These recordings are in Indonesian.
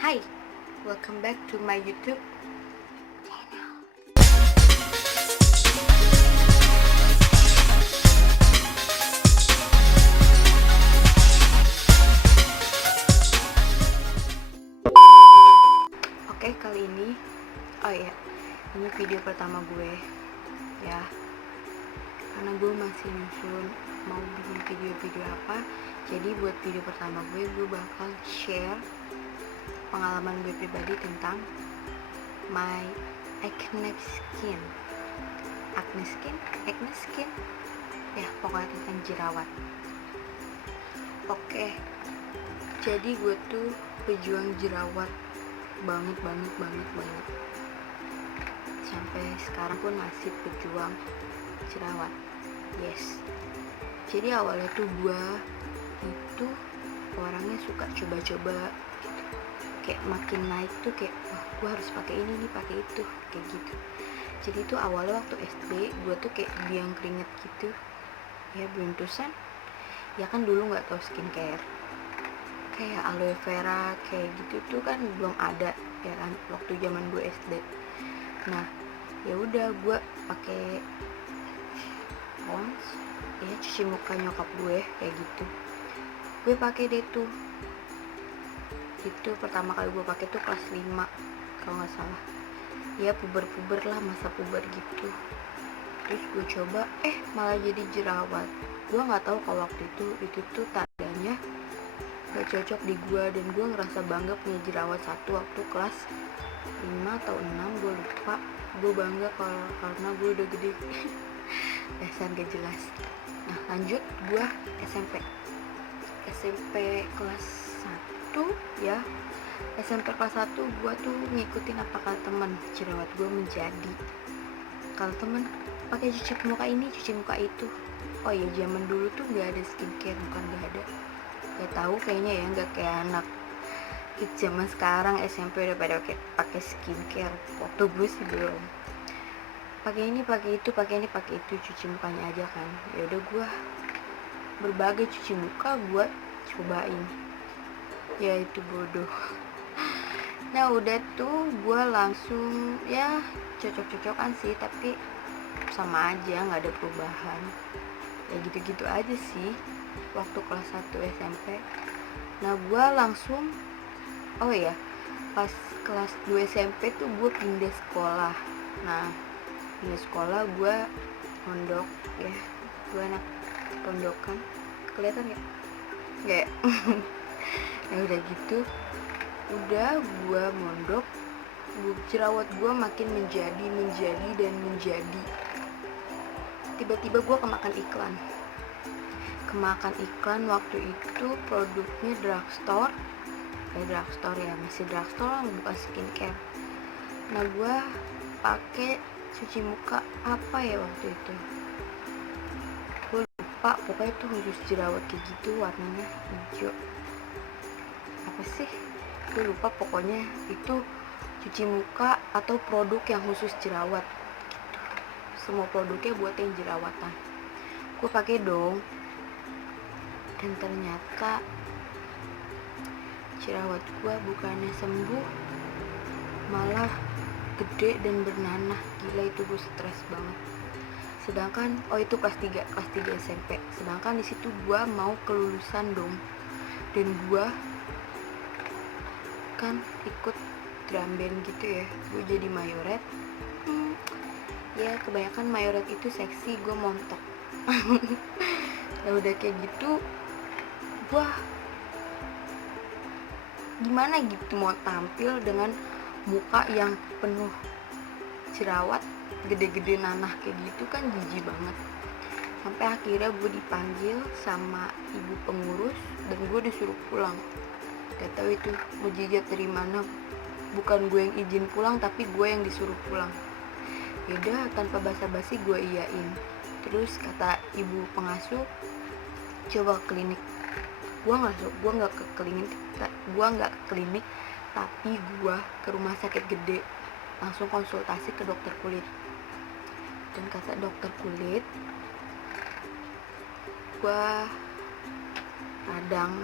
Hi, welcome back to my YouTube channel. Oke, kali ini, ini video pertama gue, ya. Karena gue masih nyusun mau bikin video-video apa, jadi buat video pertama gue bakal share pengalaman gue pribadi tentang my acne skin, ya pokoknya tentang jerawat. Oke, jadi gue tuh pejuang jerawat banget. Sampai sekarang pun masih pejuang jerawat. Yes. Jadi awalnya tuh gue itu orangnya suka coba-coba gitu. Kayak makin naik tuh kayak wah gue harus pakai ini nih, pakai itu, kayak gitu. Jadi tuh awalnya waktu SD gue tuh kayak biang keringet gitu. Ya beruntusan. Ya kan dulu nggak tahu skincare. Kayak aloe vera kayak gitu tuh kan belum ada ya kan waktu zaman gue SD. Nah, ya udah gue pakai Pond's ya, cuci muka nyokap gue kayak gitu. Gue pakai deh tuh. Itu pertama kali gue pakai tuh kelas 5 kalau nggak salah. Ya puber lah, masa puber gitu. Terus gue coba malah jadi jerawat. Gue nggak tahu kalau waktu itu tuh tandanya gak cocok di gue, dan gue ngerasa bangga punya jerawat satu waktu kelas 5 atau 6, gue lupa. Gue bangga karena gue udah gede. Dasar gak jelas. Nah lanjut, gue SMP kelas 1 ya. SMP kelas 1 gue tuh ngikutin apa kata temen, jerawat gue menjadi. Kalau temen pakai cuci muka ini, cuci muka itu. Oh ya, zaman dulu tuh nggak ada skincare, bukan nggak ada. Gak tahu kayaknya ya, nggak kayak anak kids zaman sekarang SMP udah pada pakai skincare. Waktu gue sih belum. Pakai ini, pakai itu, cuci mukanya aja kan. Ya udah gue berbagai cuci muka gue cobain. Ya itu bodoh. Nah udah tuh gue langsung ya cocok-cocokan sih, tapi sama aja nggak ada perubahan. Ya gitu-gitu aja sih waktu kelas 1 SMP. Nah gue langsung pas kelas 2 SMP tuh gue pindah sekolah. Nah pindah sekolah gue mondok ya, gue anak pondokan, kelihatan ya nggak? Nah udah gitu, udah gue mondok, jerawat gue makin menjadi. Tiba-tiba gue kemakan iklan waktu itu, produknya drugstore ya, masih drugstore, bukan skincare. Nah gue pakai cuci muka apa ya waktu itu, gue lupa, pokoknya tuh khusus jerawat kayak gitu, warnanya hijau, apa sih gue lupa. Pokoknya itu cuci muka atau produk yang khusus jerawat gitu. Semua produknya buat yang jerawatan. Gue pakai dong, dan ternyata jerawat gue bukannya sembuh, malah gede dan bernanah. Gila, itu gue stres banget. Sedangkan itu kelas 3 SMP. Sedangkan di situ gue mau kelulusan dong, dan gue kan ikut drum band gitu ya, gue jadi mayoret. Ya kebanyakan mayoret itu seksi, gue montok. Ya udah kayak gitu, gue gimana gitu mau tampil dengan muka yang penuh jerawat, gede-gede nanah kayak gitu kan jijik banget. Sampai akhirnya gue dipanggil sama ibu pengurus dan gue disuruh pulang. Gak tahu itu mujizat dari mana, bukan gue yang izin pulang tapi gue yang disuruh pulang. Yaudah, tanpa basa-basi gue iyain. Terus kata ibu pengasuh, coba klinik. Gue nggak ke klinik, tapi gue ke rumah sakit gede, langsung konsultasi ke dokter kulit. Dan kata dokter kulit, gue radang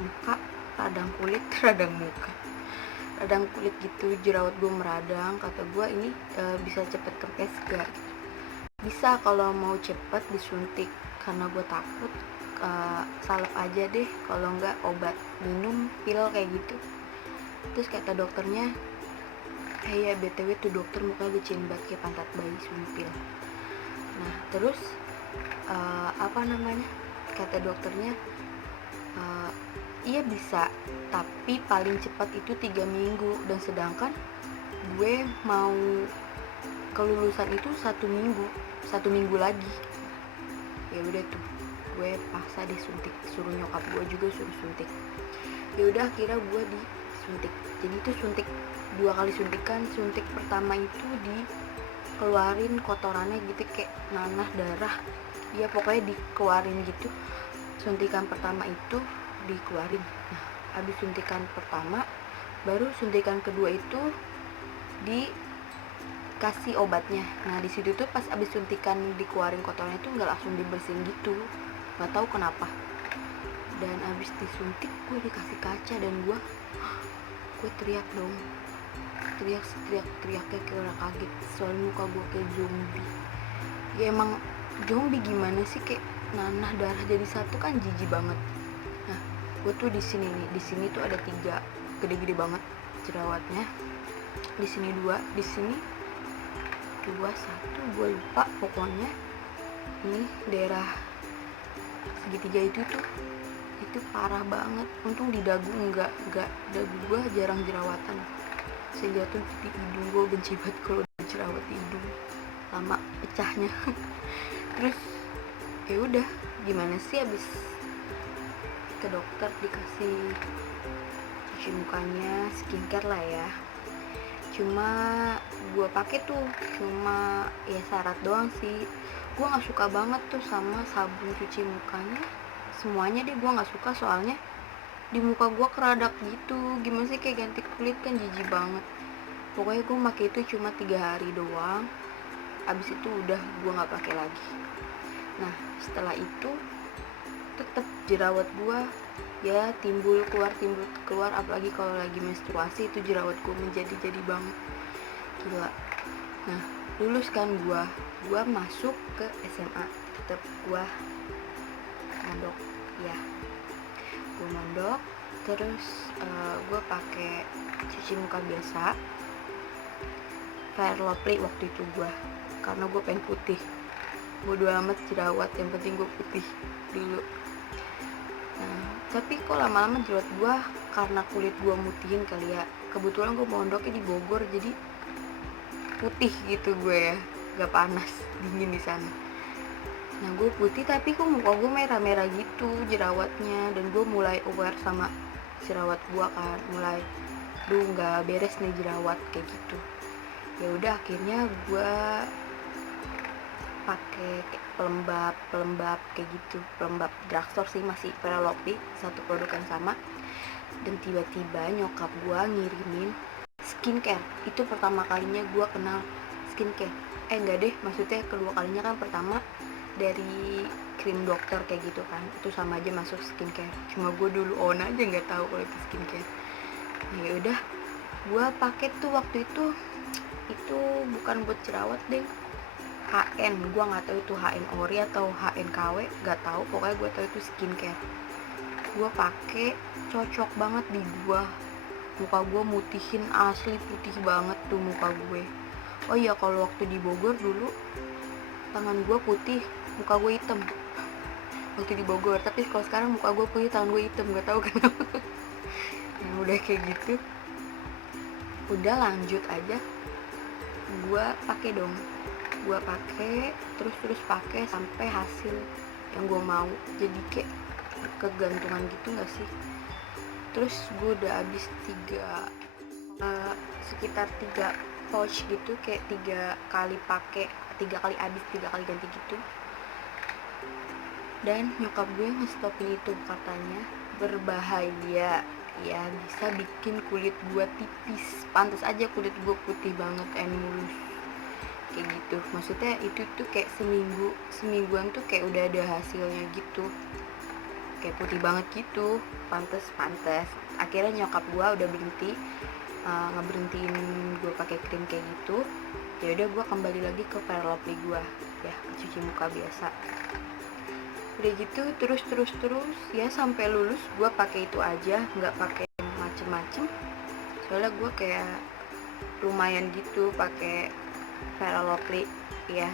muka, radang kulit, radang muka. radang kulit gitu, jerawat gue meradang. Kata gue ini bisa cepet kempes gak? Bisa kalau mau cepet disuntik, karena gue takut salep aja deh, kalau enggak obat minum pil kayak gitu. Terus kata dokternya, ya btw tuh dokter mukanya licin banget kayak pantat bayi sumpil. Nah terus kata dokternya, iya bisa, tapi paling cepat itu 3 minggu, dan sedangkan gue mau kelulusan itu 1 minggu lagi. Ya udah tuh gue paksa disuntik, suruh nyokap gue juga suruh suntik. Ya udah akhirnya gue disuntik. Jadi itu suntik 2 kali suntikan. Suntik pertama itu dikeluarin kotorannya gitu, kayak nanah darah ya, pokoknya dikeluarin gitu. Suntikan pertama itu dikeluarin. Nah habis suntikan pertama, baru suntikan kedua itu dikasih obatnya. Nah di situ tuh pas abis suntikan dikeluarin kotorannya itu nggak langsung dibersihin gitu, nggak tahu kenapa. Dan abis disuntik gue dikasih kaca, dan gue teriak dong, teriaknya kayak orang kaget, soalnya muka gue kayak zombie. Ya emang zombie gimana sih, kayak nanah darah jadi satu kan, jijik banget. Nah gue tuh di sini tuh ada 3 gede-gede banget jerawatnya. Di sini 2, di sini 2, 1 gue lupa pokoknya. Ini daerah segitiga itu parah banget. Untung di dagu enggak, dagu gue jarang jerawatan, sehingga tuh di hidung gue benci banget kalau jerawat di hidung, lama pecahnya. Terus ya udah, gimana sih, abis ke dokter dikasih cuci mukanya, skincare lah ya. Cuma gue pakai tuh cuma ya syarat doang sih. Gue nggak suka banget tuh sama sabun cuci mukanya, semuanya deh gue nggak suka, soalnya di muka gue keradak gitu. Gimana sih, kayak ganti kulit kan, jijik banget. Pokoknya gue pakai itu cuma 3 hari doang, abis itu udah gue nggak pakai lagi. Nah setelah itu tetap jerawat gue ya timbul keluar, apalagi kalau lagi menstruasi itu jerawat gue menjadi banget, gila. Nah lulus kan gue masuk ke SMA, tetap gue mondok ya, gue mondok. Terus gue pakai cuci muka biasa, Fair Lovely waktu itu gue, karena gue pengen putih, bodo amat jerawat, yang penting gue putih dulu. Nah, tapi kok lama-lama jerawat gue, karena kulit gue mutihin kali ya, kebetulan gue mondoknya di Bogor, jadi putih gitu gue ya, gak panas, dingin di sana. Nah gue putih tapi kok muka gue merah-merah gitu jerawatnya, dan gue mulai aware sama jerawat gue kan, mulai nggak beres nih jerawat kayak gitu. Ya udah akhirnya gue pakai pelembab kayak gitu, pelembab drugstore sih, masih Penelope, satu produk yang sama. Dan tiba-tiba nyokap gue ngirimin skincare. Itu pertama kalinya gue kenal skincare. Enggak deh, maksudnya kedua kalinya kan. Pertama dari krim dokter kayak gitu kan, itu sama aja masuk skincare, cuma gue dulu on aja nggak tahu kalau itu skincare. Nah ya udah gue pakai tuh waktu itu bukan buat jerawat deh, HN, gue nggak tahu itu HN Ori atau HN KW, nggak tahu, pokoknya gue tahu itu skincare. Gue pakai, cocok banget di gue, muka gue mutihin, asli putih banget tuh muka gue. Oh iya, kalau waktu di Bogor dulu tangan gue putih, muka gue hitam waktu di Bogor, tapi kalau sekarang muka gue putih, tangan gue hitam, nggak tahu kenapa. Nah udah kayak gitu, udah lanjut aja, gue pakai dong, gue pakai terus pakai sampai hasil yang gue mau. Jadi kayak kegantungan gitu nggak sih. Terus gue udah habis sekitar 3 pouch gitu, kayak 3 kali pakai, 3 kali habis, 3 kali ganti gitu. Dan nyokap gue ngestopin itu, katanya berbahaya ya, bisa bikin kulit gue tipis. Pantas aja kulit gue putih banget and mulus kayak gitu. Maksudnya itu tuh kayak semingguan tuh kayak udah ada hasilnya gitu, kayak putih banget gitu. Pantes. Akhirnya nyokap gue udah berhenti ngeberhentiin gue pakai krim kayak gitu, ya udah gue kembali lagi ke Fair Lovely gue ya, cuci muka biasa. Udah gitu terus ya sampai lulus gue pakai itu aja, nggak pakai macem-macem, soalnya gue kayak lumayan gitu pakai Fair Lovely ya.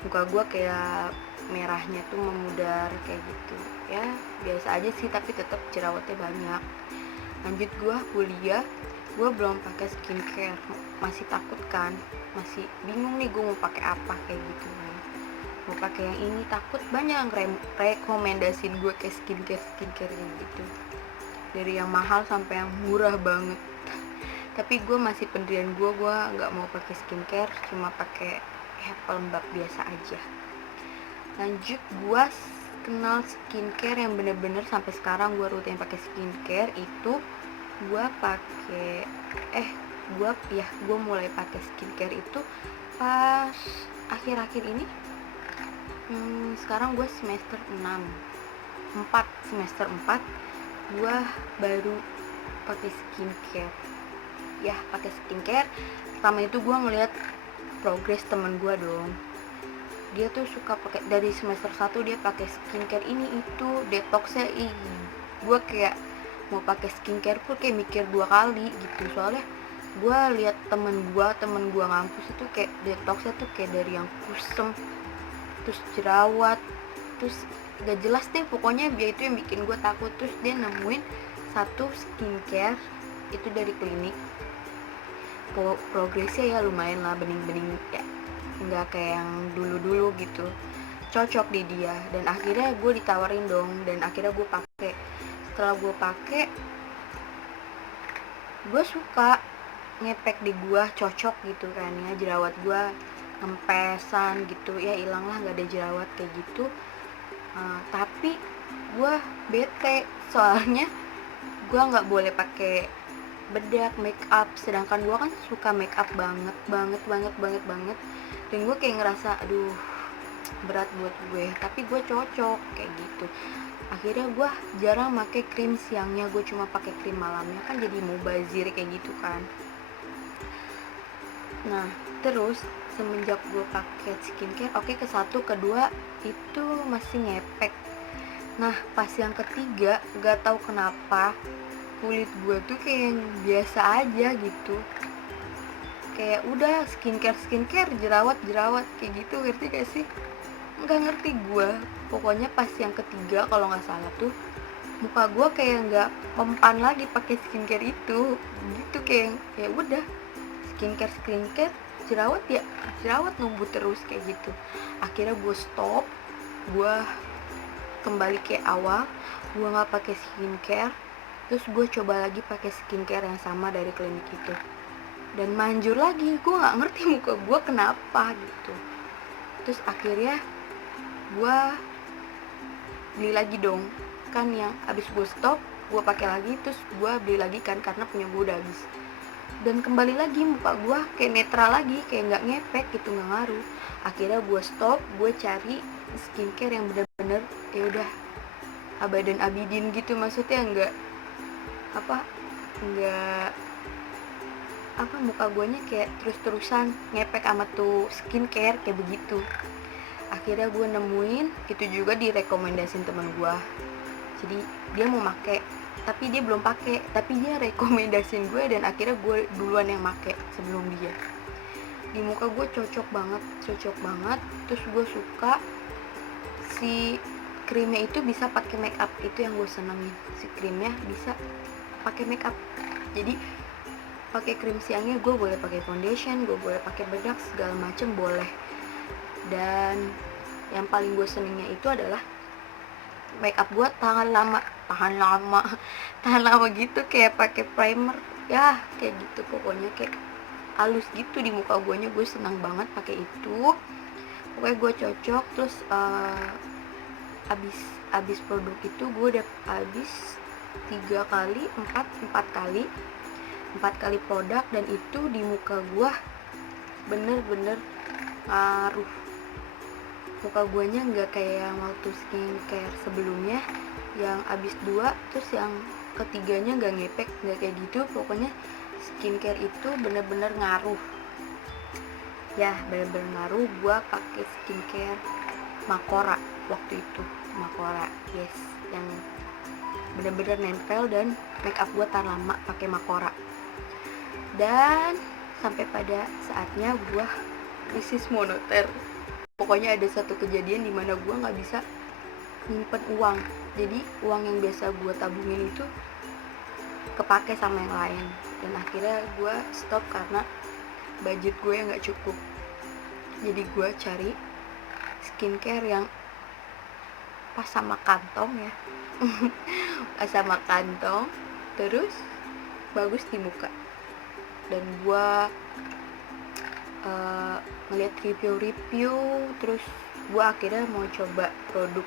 Muka gue kayak merahnya tuh memudar kayak gitu ya, biasa aja sih, tapi tetap jerawatnya banyak. Lanjut gue kuliah, gue belum pakai skincare, masih takut kan, masih bingung nih gue mau pakai apa kayak gitu kan. Mau pakai yang ini, takut banyak yang rekomendasiin gue kayak skincare kayak gitu, dari yang mahal sampai yang murah banget. Tapi gue masih pendirian gue nggak mau pakai skincare, cuma pakai pelembab biasa aja. Lanjut gue kenal skincare yang bener-bener sampai sekarang gue rutin pakai skincare itu gue mulai pakai skincare itu pas akhir-akhir ini. Sekarang gue semester 4 gue baru pakai skincare ya. Pertama itu gue ngeliat progres temen gue dong, dia tuh suka pakai dari semester 1 dia pakai skincare ini itu, detoxnya gue kayak mau pakai skincare pun kayak mikir 2 kali gitu, soalnya gue lihat temen gue ngampus itu kayak detoxnya tuh kayak dari yang kusem, terus jerawat, terus gak jelas deh pokoknya, dia itu yang bikin gue takut. Terus dia nemuin satu skincare itu dari klinik, progresnya ya lumayan lah, bening-bening ya, nggak kayak yang dulu gitu, cocok di dia. Dan akhirnya gue ditawarin dong, dan akhirnya gue pakai. Setelah gue pakai, gue suka, ngepek di gue, cocok gitu kan ya, jerawat gue ngempesan gitu ya, hilang lah, nggak ada jerawat kayak gitu. Tapi gue bete soalnya gue nggak boleh pakai bedak, make up, sedangkan gue kan suka make up banget, dan gue kayak ngerasa aduh berat buat gue, tapi gue cocok kayak gitu. Akhirnya gue jarang pakai krim siangnya, gue cuma pakai krim malamnya, kan jadi mubazir kayak gitu kan. Nah terus semenjak gue pakai skincare, oke, ke 1, kedua itu masih ngepek. Nah pas yang ketiga gak tahu kenapa kulit gue tuh kayak yang biasa aja gitu, kayak udah skincare jerawat kayak gitu, ngerti gak sih? Nggak ngerti gue, pokoknya pas yang ketiga kalau nggak salah tuh muka gue kayak nggak mempan lagi pakai skincare itu gitu, kayak ya udah skincare jerawat numbuh terus kayak gitu. Akhirnya gue stop, gue kembali kayak awal, gue nggak pakai skincare. Terus gue coba lagi pakai skincare yang sama dari klinik itu, dan manjur lagi, gue nggak ngerti muka gue kenapa gitu. Terus akhirnya gue beli lagi dong kan, yang abis gue stop gue pakai lagi, terus gue beli lagi kan karena punya gue udah habis, dan kembali lagi muka gue kayak netral lagi, kayak nggak ngepek gitu, nggak ngaruh. Akhirnya gue stop, gue cari skincare yang bener-bener ya udah abadan abidin gitu, maksudnya nggak muka guanya kayak terus-terusan ngepek sama tuh skincare kayak begitu. Akhirnya gue nemuin itu juga direkomendasin teman gue, jadi dia mau pakai tapi dia belum pakai, tapi dia rekomendasin gue, dan akhirnya gue duluan yang pakai sebelum dia. Di muka gue cocok banget. Terus gue suka si krimnya itu bisa pakai make up, itu yang gue senengin, si krimnya bisa pakai make up. Jadi pakai krim siangnya gue boleh pakai foundation, gue boleh pakai bedak, segala macem boleh. Dan yang paling gue senengnya itu adalah make up gue tahan lama gitu, kayak pakai primer ya, kayak gitu pokoknya, kayak halus gitu di muka gue senang banget pakai itu. Pokoknya gue cocok. Terus abis produk itu gue udah habis 4 kali produk, dan itu di muka gue bener-bener ngaruh. Muka guanya nggak kayak yang waktu skincare sebelumnya yang abis 2 terus yang ketiganya nggak ngepek, nggak kayak gitu. Pokoknya skincare itu bener-bener ngaruh ya, bener-bener ngaruh. Gue pakai skincare Makora waktu itu, Makora, yes, yang bener-bener nempel dan make up gue tahan lama pakai Makora. Dan sampai pada saatnya gue krisis moneter. Pokoknya ada satu kejadian dimana gue nggak bisa nyimpen uang, jadi uang yang biasa gue tabungin itu kepake sama yang lain, dan akhirnya gue stop karena budget gue yang nggak cukup. Jadi gue cari skincare yang pas sama kantong ya pas sama kantong, terus bagus di muka. Dan gue ngeliat review, terus gue akhirnya mau coba produk.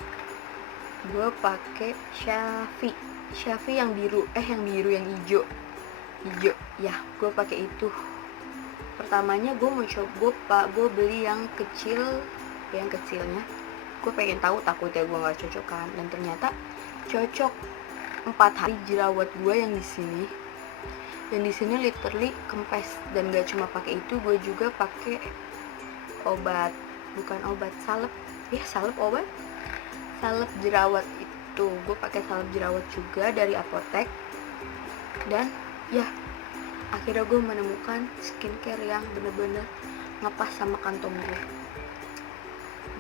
Gue pakai Shafi yang biru yang hijau ya. Gue pakai itu. Pertamanya gue mau coba, gue beli yang kecilnya. Gue pengen tahu, takutnya gue nggak cocok kan, dan ternyata cocok. 4 hari jerawat gue yang di sini, dan di sini literally kempes. Dan gak cuma pakai itu, gue juga pakai salep jerawat itu. Gue pakai salep jerawat juga dari apotek, dan ya akhirnya gue menemukan skincare yang bener-bener ngepas sama kantong gue.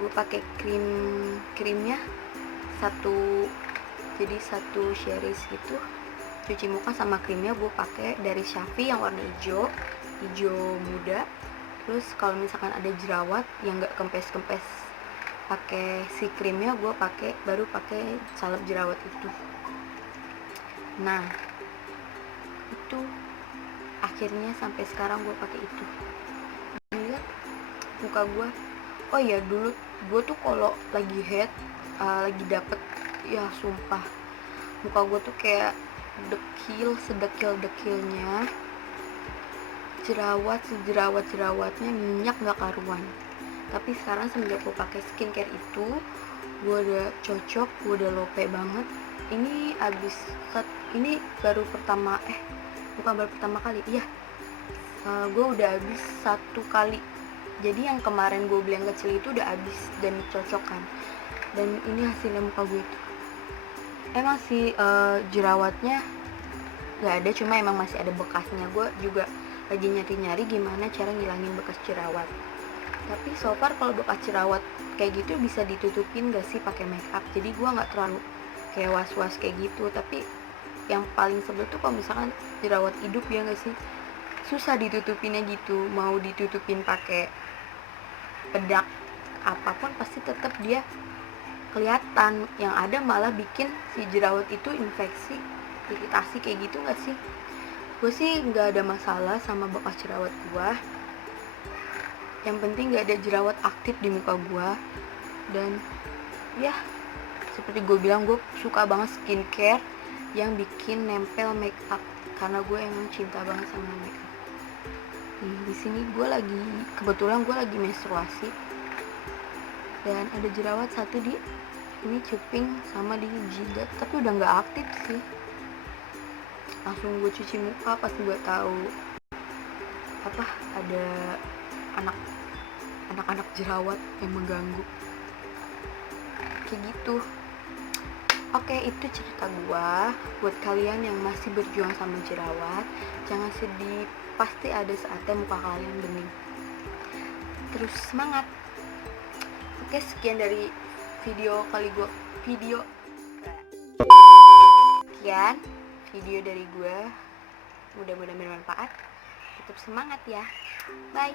Gue pakai krimnya satu series gitu, cuci muka sama krimnya gue pakai dari Shafi yang warna hijau muda. Terus kalau misalkan ada jerawat yang nggak kempes pakai si krimnya, gue baru pakai salep jerawat itu. Nah itu akhirnya sampai sekarang gue pakai itu. Lihat muka gue. Oh iya, dulu gue tuh kalau lagi lagi dapet ya, sumpah muka gue tuh kayak sedekil-dekilnya jerawatnya minyak nggak karuan. Tapi sekarang semenjak gue pakai skincare itu, gue udah cocok, gue udah lope banget. Ini baru pertama kali ya. Gue udah habis 1 kali. Jadi yang kemarin gue beli yang kecil itu udah habis dan cocok kan. Dan ini hasilnya muka gue itu. Emang sih jerawatnya nggak ada, cuma emang masih ada bekasnya. Gue juga lagi nyari gimana cara ngilangin bekas jerawat. Tapi so far kalau bekas jerawat kayak gitu bisa ditutupin gak sih pakai make up. Jadi gue nggak terlalu kayak was-was kayak gitu. Tapi yang paling sebel tuh kalau misalkan jerawat hidup, ya nggak sih, susah ditutupinnya gitu. Mau ditutupin pakai bedak apapun pasti tetap dia kelihatan. Yang ada malah bikin si jerawat itu infeksi, iritasi kayak gitu nggak sih? Gue sih nggak ada masalah sama bekas jerawat gue. Yang penting nggak ada jerawat aktif di muka gue. Dan ya seperti gue bilang, gue suka banget skincare yang bikin nempel make up karena gue emang cinta banget sama make up. Di sini kebetulan gue lagi menstruasi dan ada jerawat satu di ini cuping sama di jidat, tapi udah nggak aktif sih. Langsung gue cuci muka pas gue tahu ada anak-anak jerawat yang mengganggu kayak gitu. Oke, itu cerita gue. Buat kalian yang masih berjuang sama jerawat, jangan sedih, pasti ada saatnya muka kalian bening. Terus semangat. Oke, sekian dari video dari gue. Mudah-mudahan bermanfaat. Tetap semangat ya. Bye.